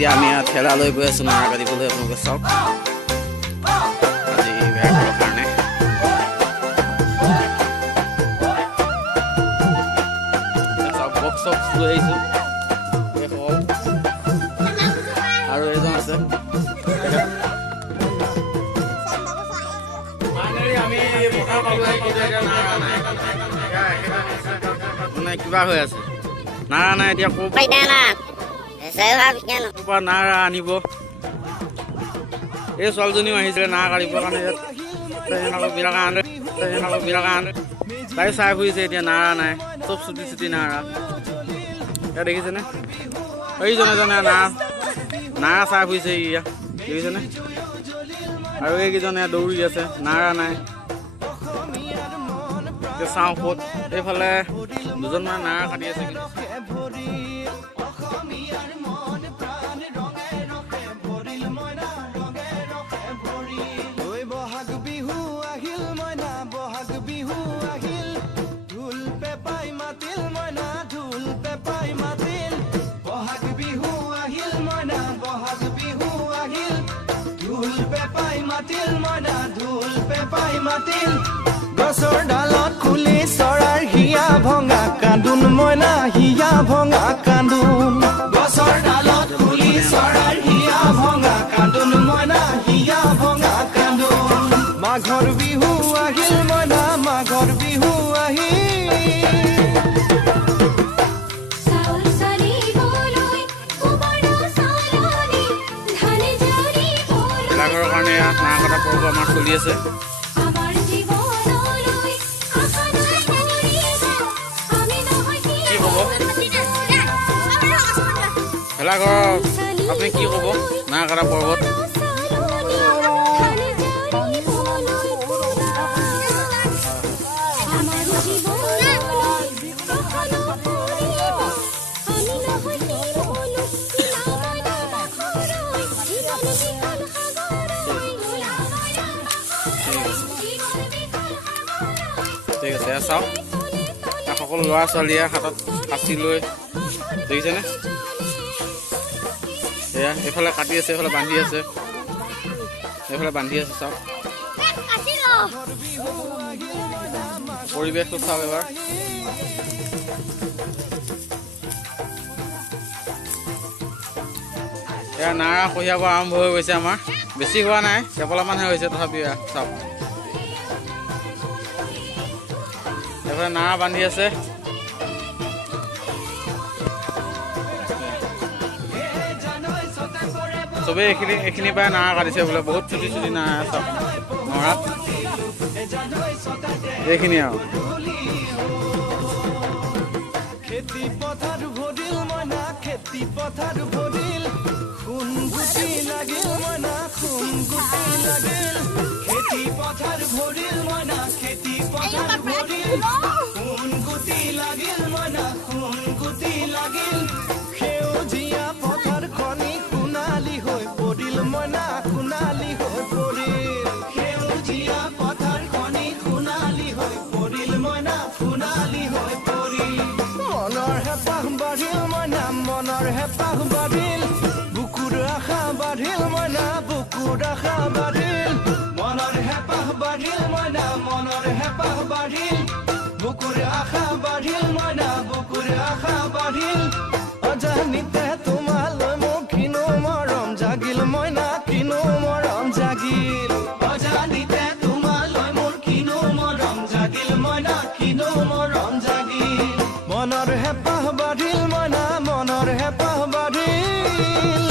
এতিয়া আমি ঠেলা লৈ গৈ আছোঁ নাৰা কাটিবলৈ। আপোনালোকে চাওক আজি বেয়া কৰাৰ কাৰণে চাওক বক্স চক্স লৈ আহিছোঁ। আৰু এজন আছে মানে কিবা হৈ আছে নাৰা নাই এতিয়া ক'ৰ পৰা নাৰা আনিব। এই ছোৱালীজনীও আহিছিলে নাৰা কাটিবৰ কাৰণে তাই চাই ফুৰিছে এতিয়া নাৰা নাই, চব চুটি চুটি নাৰা। এতিয়া দেখিছেনে এইজনে নাৰা চাই ফুৰিছে ইয়া দেখিছেনে। আৰু এইকেইজনে দৌৰি আছে নাৰা নাই। চাওঁ ক'ত এইফালে দুজনমান নাৰা কাটি আছে কিন্তু গছৰ ডালত খুলি চৰাৰ হিয়া ভঙা কান্দোন মইনা হিয়া ভঙা কান্দোন। গছৰ ডালত খুলি চৰাৰ হিয়া ভঙা কান্দোন মইনা হিয়া ভঙা কান্দোন। মাঘৰ বিহু আহিল মইনা মাঘৰ বিহু আহিল। ভেলাঘৰৰ কাৰণে নাৰা কটা পৰ্ব আমাৰ চলি আছে। ভেলাঘৰত আপুনি কি ক'ব নাৰা কটা পৰ্বত? ঠিক আছে চাওক সকলো ল'ৰা ছোৱালীয়ে হাতত কাচি লৈ দেখিছেনে। এয়া এইফালে কাটি আছে, এইফালে বান্ধি আছে, এইফালে বান্ধি আছে। চাওক পৰিৱেশটো চাওক এবাৰ। এয়া নাৰা কঢ়িয়াব আৰম্ভ হৈ গৈছে আমাৰ, বেছি হোৱা নাই, কেইপলামানহে হৈছে তথাপিও চাওক এইফালে নাৰা বান্ধি আছে। চবেই এইখিনি পৰাই নাৰা কাটিছে বোলে, বহুত চুটি চুটি নাৰা চাওক নৰাত এইখিনি আৰু। খেতি পথাৰ ভৰিল মইনা খেতি পথাৰ ভৰিল খুন গুটি লাগিল মইনা খুন গুটি লাগিল। খেতি পথাৰ ভৰিল মইনা খেতি পথাৰ ভৰিল খুন গুটি লাগিল মইনা খুন গুটি লাগিল। সেউজীয়া পথাৰ খনি সোণালী হৈ পৰিল মইনা সোণালী হৈ পৰিল। সেউজীয়া পথাৰ খনি সোণালী হৈ পৰিল মইনা সোণালী হৈ পৰিল। মনৰ হেঁপাহ বাঢ়িল মইনা মনৰ হেঁপাহ বাঢ়িল বুকুৰ আশা বাঢ়িল মইনা বুকুৰ আশা বাঢ়িল। মনৰ হেঁপাহ বাঢ়িল মইনা মনৰ হেঁপাহ বাঢ়িল বুকুৰ আশা বাঢ়িল মইনা বুকুৰ আশা বাঢ়িল। অজানিতে তোমালৈ মোক কিনো মৰম জাগিল মইনা কিনো মৰম জাগিল। অজানিতে তোমালৈ মোৰ কিনো মৰম জাগিল মইনা কিনো মৰম জাগিল। মনৰ হেঁপাহ বাঢ়িল মইনা মনৰ হেঁপাহ বাঢ়িল।